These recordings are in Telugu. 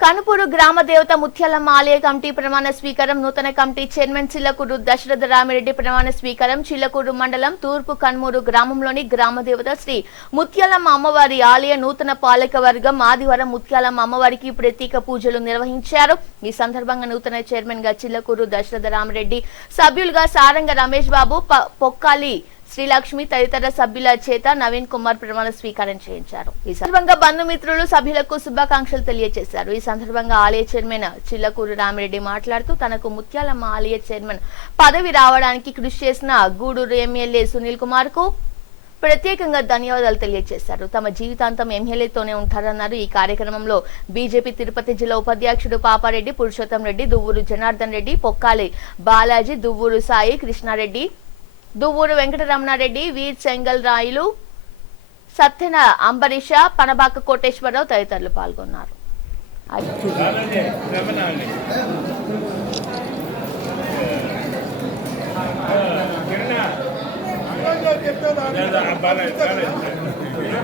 కనుపూరు గ్రామ దేవత ముత్యాలమ్మ ఆలయ కమిటీ ప్రమాణ స్వీకారం నూతన కమిటీ చైర్మన్ చిల్లకూరు దశరథ రామిరెడ్డి ప్రమాణ స్వీకారం చిల్లకూరు మండలం తూర్పు కన్మూరు గ్రామంలోని గ్రామ దేవత శ్రీ ముత్యాలమ్మ అమ్మవారి ఆలయ నూతన పాలక వర్గం ఆదివారం ముత్యాలమ్మ అమ్మవారికి ప్రత్యేక పూజలు నిర్వహించారు. ఈ సందర్భంగా నూతన చైర్మన్గా చిల్లకూరు దశరథ రామిరెడ్డి సభ్యులుగా సారంగ రమేష్ బాబు పొక్కాలి శ్రీలక్ష్మి తదితర సభ్యుల చేత నవీన్ కుమార్ ప్రమాణ స్వీకారం చేయించారు. ఈ సందర్భంగా బంధుమిత్రులు సభ్యులకు శుభాకాంక్షలు తెలియజేశారు. ఈ సందర్భంగా ఆలయ చైర్మన్ చిల్లకూరు రామిరెడ్డి మాట్లాడుతూ తనకు ముత్యాలమ్మ ఆలయ చైర్మన్ పదవి రావడానికి కృషి చేసిన గూడూరు ఎమ్మెల్యే సునీల్ కుమార్కు ప్రత్యేకంగా ధన్యవాదాలు తెలియజేశారు. తమ జీవితాంతం ఎమ్మెల్యేతోనే ఉంటారన్నారు. ఈ కార్యక్రమంలో బీజేపీ తిరుపతి జిల్లా ఉపాధ్యక్షుడు పాపారెడ్డి పురుషోత్తం రెడ్డి దువ్వూరు జనార్దన్ రెడ్డి పొక్కాలి బాలాజీ దువ్వూరు సాయి కృష్ణారెడ్డి దువ్వూరు వెంకటరమణారెడ్డి వీర్ సెంగల్ రాయులు సత్యన అంబరీష పనబాక కోటేశ్వరరావు తదితరులు పాల్గొన్నారు. బాలాజీ రమణాలి కిరణ లేదా బాలాజీ బాలాజీ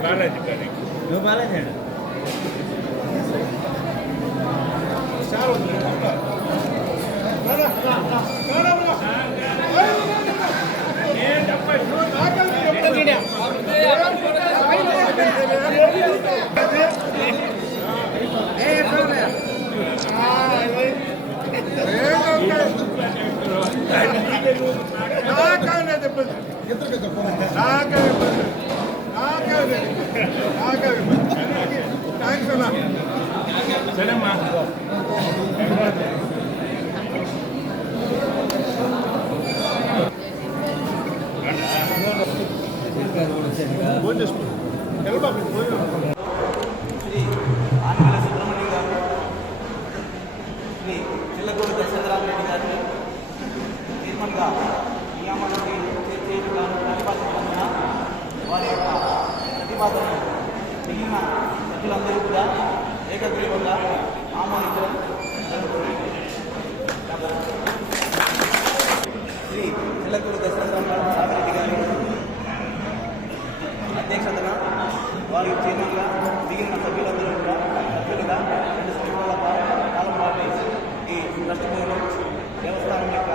బాలాజీ కానీ నువ్వు బాలాజీ అండి నాకనే చెప్పండి నాకే ఇబ్బంది నాకే నాకే థ్యాంక్స్ అన్నా సరేమ్మా ఫోన్ చేసుకో వెళ్ళబాబు ఫోన్ శ్రీ ఆంధ్ర సుబ్రహ్మణ్యం గారు శ్రీ చిల్లకూరు దశరథరామరెడ్డి గారిని చైర్మన్గా నియామకానికి చేయడం ప్రతిపాదన వారి యొక్క ప్రతిపాదనను మిగిలిన సభ్యులందరూ కూడా ఏకగ్రీవంగా ఆమోదించడం శ్రీ చిల్లకూరు దశరథరామరెడ్డి గారి అధ్యక్షతన వారి చైర్మన్గా మిగిలిన సభ్యులందరూ కూడా సభ్యులుగా రెండు సంవత్సరాల కాలం పాటు ఈ ట్రస్ట్ బోర్డు దేవస్థానం యొక్క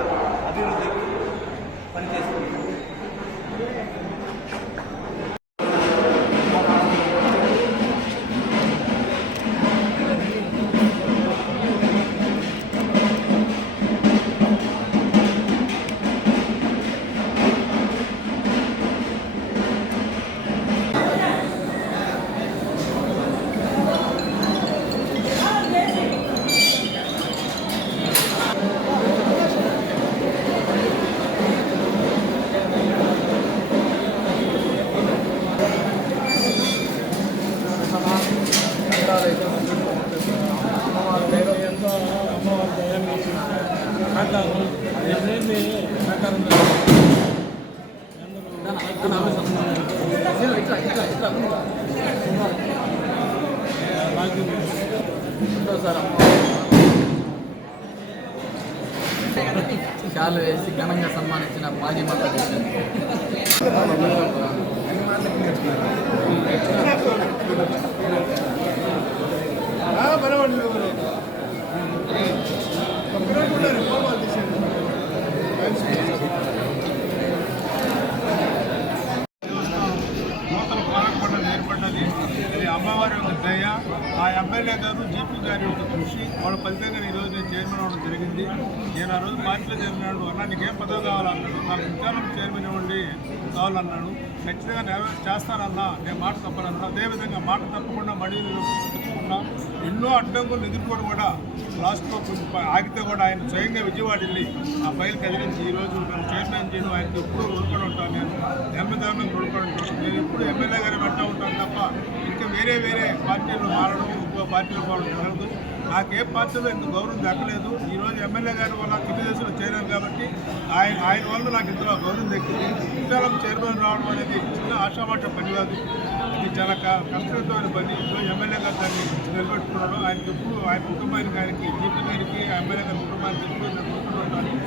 శాలు వేసి ఘనంగా సన్మానించిన మాజీ మంత్రి. ఏర్పడ్డది. అది అమ్మవారి యొక్క దయ. ఆ ఎమ్మెల్యే గారు జీపీ గారి యొక్క కృషి వాళ్ళ ఫలితంగా ఈ రోజు నేను చైర్మన్ అవ్వడం జరిగింది. నేను ఆ రోజు పార్టీలో చేరినాడు అన్న నీకేం పదవి కావాలన్నాడు. నాకు విచారణ చైర్మన్ ఇవ్వండి కావాలన్నాడు. ఖచ్చితంగా నేను చేస్తానన్నా నేను మాట తప్పనన్నా అదేవిధంగా మాట తప్పకుండా మళ్ళీ తప్పకుండా ఎన్నో అడ్డంకులు ఎదుర్కొని కూడా లాస్ట్లో కొంచెం ఆగితే కూడా ఆయన స్వయంగా విజయవాడ వెళ్ళి ఆ ఫైల్ కదిలించి ఈరోజు నన్ను చైర్మన్ చేయడం ఆయనకి ఎప్పుడూ రుణపడి ఉంటాను. నేను ఎమ్మెదారులకు రుణపడి ఉంటాను ఎప్పుడు ఎమ్మెల్యే గారి వెంట ఉంటాను తప్ప ఇంకా వేరే వేరే పార్టీలు మారడం ఇంకో పార్టీలు పోవడం జరగదు. నాకే పార్టీలో ఇంత గౌరవం దక్కలేదు. ఈరోజు ఎమ్మెల్యే గారి వల్ల తెలుగుదేశంలో చేరాను కాబట్టి ఆయన ఆయన వల్ల నాకు ఇంతలో గౌరవం దక్కింది. ఇంతకాలం చైర్మన్ రావడం అనేది చిన్న ఆశామాట పని కాదు. ఇది చాలా క- కష్టమైన పని. ఈరోజు ఎమ్మెల్యే గారు దాన్ని నిలబెట్టుకున్నాడు ఆయనకి ఎప్పుడు ఆయన కుటుంబానికి ఆయనకి జీపీ గారికి ఎమ్మెల్యే గారి కుటుంబానికి ఎప్పుడు